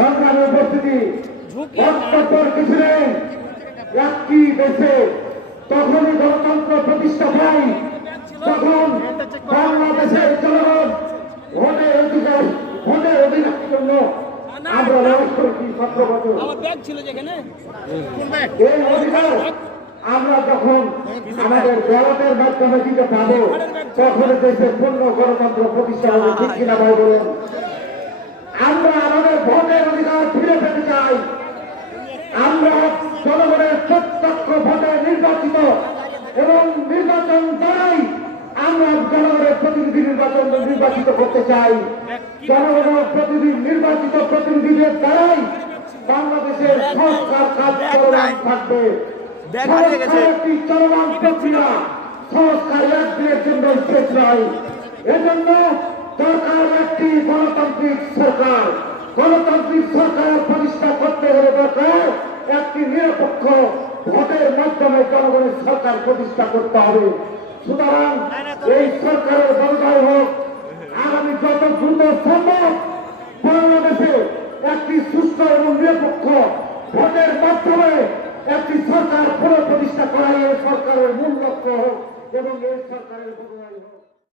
সংগ্রামে উপস্থিতি কিছু নেই একটি দেশে তখনই গণতন্ত্র প্রতিষ্ঠা পাই তখন বাংলাদেশের জনগণ ভোটের অধিকার ভোটের অধিকারের জন্য আমরা লড়াই করেছি সতেরো বছর আমার ব্যাগ ছিল যেখানে? এই অধিকার আমরা যখন আমাদের ব্যালটের মাধ্যমে দিতে পাবো তখন দেশের পূর্ণ গণতন্ত্র প্রতিষ্ঠা হবে ঠিক কিনা ভাই বলেন আমরা আমাদের ভোটের অধিকার ফিরে পেতে চাই। আমরা জনগণের প্রত্যক্ষ ভোটে নির্বাচিত এবং নির্বাচন দ্বারাই আমরা জনগণের প্রতিনিধি নির্বাচন নির্বাচিত করতে চাই। জনগণের প্রতিনিধি নির্বাচিত প্রতিনিধিদের দ্বারাই বাংলাদেশের সংস্কার কাজ চলমান থাকবে। একটি চলমান প্রক্রিয়া। সংস্কার একদিনের জন্য শেষ নয়। এজন্য দরকার একটি গণতান্ত্রিক সরকার। গণতান্ত্রিক সরকার প্রতিষ্ঠা করতে হলে দরকার একটি নিরপেক্ষ ভোটের মাধ্যমে জনগণের সরকার প্রতিষ্ঠা করতে হবে। সুতরাং এই সরকারের বদলায় হোক, আগামী যত দ্রুত সম্ভব বাংলাদেশে একটি সুস্থ এবং নিরপেক্ষ ভোটের মাধ্যমে একটি সরকার পুনঃপ্রতিষ্ঠা করা এই সরকারের মূল লক্ষ্য হোক এবং এই সরকারের হোক।